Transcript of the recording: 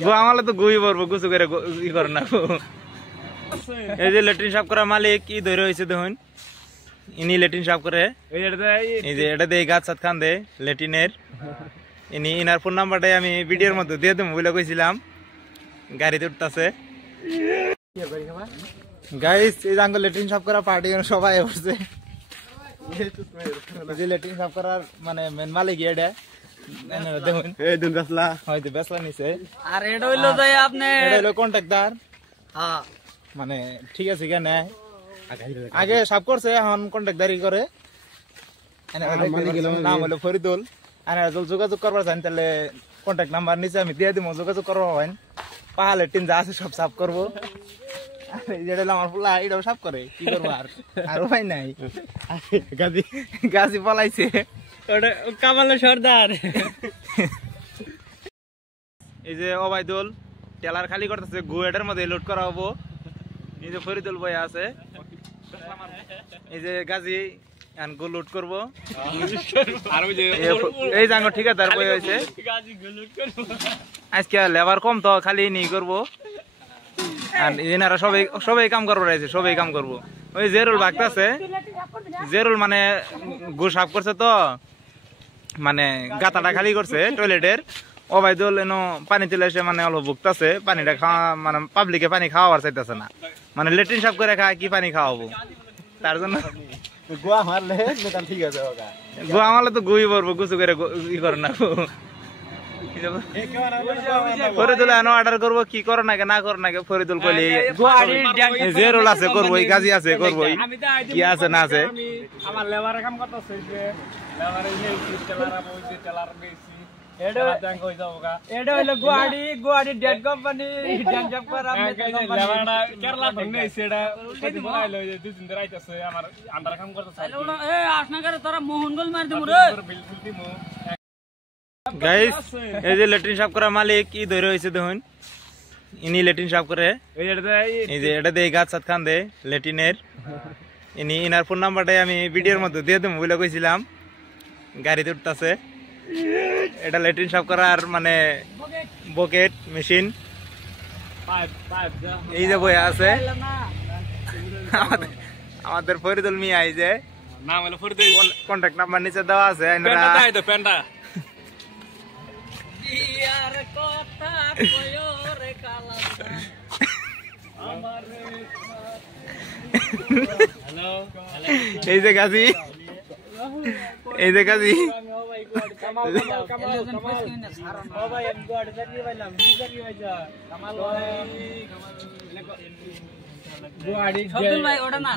গো আমালে তো গুই পড়বো গুছু করে ই করে না এই যে ল্যাট্রিন সাফ করা মালিক ই ধরে হয়েছে দেখুন ইনি ল্যাট্রিন সাফ করে এই যে এটা দিয়ে গাছ সাত খান দে ল্যাট্রিনের ইনি ইনার ফোন নাম্বারটাই আমি ভিডিওর মধ্যে দিয়ে দেবো বলে কইছিলাম গাড়িতে উঠতেছে গাইস এই যে আঙ্গুল ল্যাট্রিন সাফ করা পার্টি সবাই বসছে যে ল্যাট্রিন সাফ করার মানে মেন মালিক এটা দেখুন এই দুন বেসলা হয়তো বেসলা নিছে আর এটা হইলো যাই আপনি এটা হলো কন্ট্রাক্টর হ্যাঁ মানে ঠিক আছে কেন আগে সাফ করছে এখন কন্ট্রাক্টদারি করে নাম হলো ফরিদুল আর যোগাযোগ করবার চান তাহলে কন্ট্যাক্ট নাম্বার নিচে আমি দিয়ে দিব যোগাযোগ করবো হবেন পাহাড়ের টিন যা আছে সব সাফ করবো যেটা আমার ফুলা এটাও সাফ করে কি করবো আর উপায় নাই গাছি পলাইছে কামাল সর্দার এই যে অবাইদুল টেলার খালি করতেছে গুয়েটার মধ্যে লোড করা হবো এই যে ফরিদুল ভাই আছে এই যে গাজি গো লোড করবো এই জাঙ্গ ঠিকাদার বই হয়েছে আজকে লেবার কম তো খালি নি করবো আর এনারা সবাই কাম করবো রয়েছে সবাই কাম করবো ওই জেরুল ভাগতেছে জেরুল মানে গো সাফ করছে তো মানে গাতাটা খালি করছে টয়লেটের অবাইদুল এনো পানি তুলে এসে মানে অল্প ভুগতেছে পানিটা খাওয়া মানে পাবলিকে পানি খাওয়াবার চাইতেছে না মানে ল্যাট্রিন সাফ করে খায় কি পানি খাওয়াবো তার জন্য গোয়া মারলে ঠিক আছে গোয়া মারলে তো গুই পড়বো গুছু করে ই করে না ফরিদুল এনো অর্ডার করবো কি করো নাকি না করো নাকি ফরিদুল কইলে যে রোল আছে করবো গাজি আছে করবো কি আছে না আছে আমার লেবারের কাম করতেছে যে লেবারের এই টেলার আবো যে টেলার বেশি এটা হইলো গুয়াহাটি ডেট কোম্পানি ড্যাম জব করে আমি লেবারটা কেরালা ধরে সেটা কত বনাইলো যে দুই দিন ধরে আইতাছে আমার আন্ডার কাম করতেছে এ আসনা করে তোরা মোহনগোল মার দিমু রে বিলকুল দিমু গাইস এই যে ল্যাট্রিন সাফ করা মালিক ই ধরে হয়েছে দেখুন ইনি ল্যাট্রিন সাফ করে এই যে এটা দিয়ে গাছ সাত খান দে ল্যাট্রিনের ইনি ইনার ফোন নাম্বারটাই আমি ভিডিওর মধ্যে দিয়ে দেবো বলে কইছিলাম গাড়িতে উঠতেছে এটা ল্যাট্রিন সাফ করার মানে বকেট মেশিন এই যে বই আছে আমাদের ফরিদুল মিয়া এই যে নাম হলো ফরিদুল কন্টাক্ট নাম্বার নিচে দেওয়া আছে পেন্ডা ইয়ার কথা কইও রে কালা আমার হ্যালো এই যে গাজি এই যে গাজি কামাল ও ভাই আমি গোয়াড়ে চাকরি পাইলাম কি চাকরি পাইছা কামাল ভাই গোয়াড়ি ভাই ওটা না